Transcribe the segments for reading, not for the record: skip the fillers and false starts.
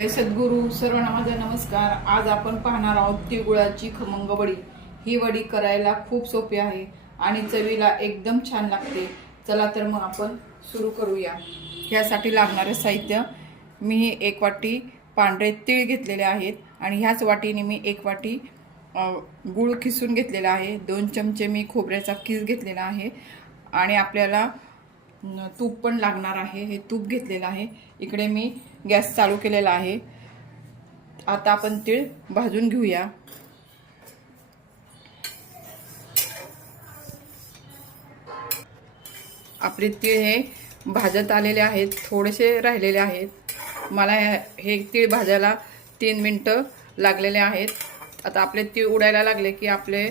सद्गुरू सर्वांना माझा नमस्कार। आज आपण पाहणार आहोत तिळगुळाची खमंग वडी। ही वडी करायला खूप सोपी आहे आणि चवीला एकदम छान लागते। चला तर मग आपण सुरू करूया। ह्यासाठी लागणारे साहित्य मी 1 वाटी पांढरे तीळ घेतलेले आहेत आणि ह्याच वाटीने मी 1 वाटी गूळ किसून घेतलेला आहे। 2 चमचे मी खोबऱ्याचा कीस घेतलेला आहे आणि आपल्याला तूप पण लागणार आहे। हे तूप घेतलेलं आहे। इकडे मी गॅस चालू केलेला आहे। आता आपण तीळ भाजून घेऊया। आपले तीळ हे भाजत आलेले आहेत, थोडेसे राहिलेले आहेत। मला हे तीळ भाजायला 3 मिनिटं लागलेले आहेत। आता आपले तीळ उडायला लागले की आपले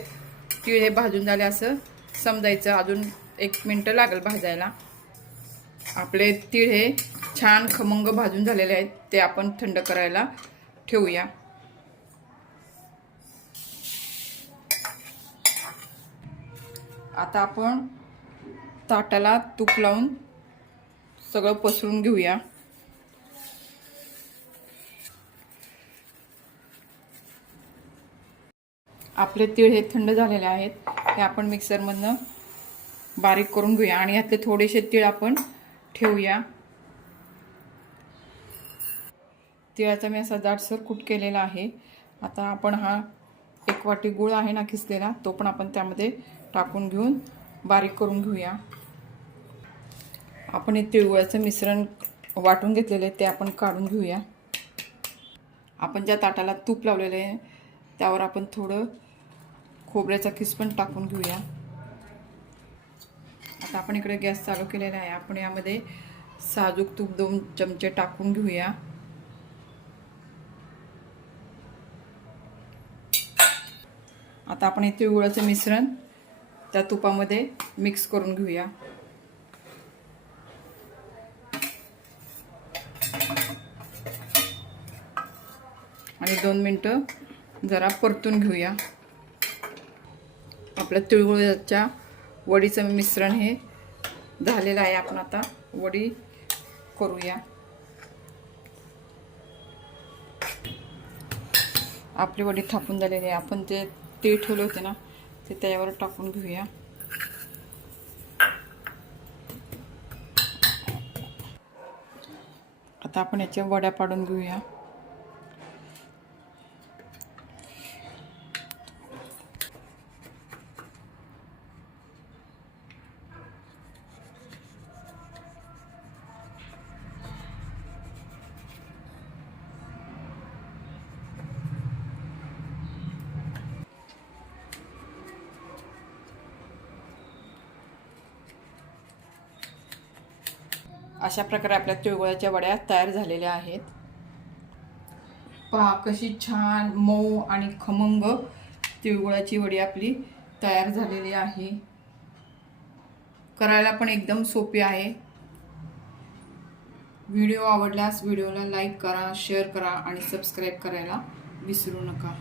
तीळ हे भाजून झाले असं समजायचं। अजून 1 मिनिट लागेल भाजायला। आपले तीळ हे छान खमंग भाजून झालेले आहेत, ते आपण थंड करायला ठेवूया। आता आपण ताटाला तूप लावून सगळं पसरून घेऊया। आपले तीळ हे थंड झालेले आहेत, हे आपण मिक्सरमधनं बारीक करून घेऊया आणि यातले थोडेसे तीळ आपण ठेवूया। तिळाचा मी असा जाडसर कूट केलेला आहे। आता आपण हा 1 वाटी गूळ आहे ना किसलेला, तो पण आपण त्यामध्ये टाकून घेऊन बारीक करून घेऊया। आपण हे तिळगुळाचं मिश्रण वाटून घेतलेले ते आपण काढून घेऊया। आपण ज्या ताटाला तूप लावलेले आहे त्यावर आपण थोडं खोबऱ्याचा किस पण टाकून घेऊया। आता आपण इकडे गॅस चालू केलेला आहे। आपण यामध्ये साजूक तूप 2 चमचे टाकून घेऊया। आता आपण हे तिळगुळाचं मिश्रण त्या तुपामध्ये मिक्स करून घेऊया आणि 2 मिनिटं जरा परतून घेऊया। आपल्या तिळगुळाच्या वडीचं मिश्रण हे झालेलं आहे। आपण आता वडी करूया। आपली वडी थापून झालेली आहे। आपण जे तीळ ठेवले होते ना ते त्यावर टाकून घेऊया। आता आपण याच्या वड्या पाडून घेऊया। अशा प्रकारे आपल्या तिळगुळाच्या वड्या तयार झालेल्या आहेत। पहा कशी छान मऊ आणि खमंग तिळगुळाची वडी आपली तयार झालेली आहे। करायला पण एकदम सोपी आहे। व्हिडिओ आवडल्यास व्हिडिओला लाईक करा, शेअर करा आणि सबस्क्राईब करायला विसरू नका।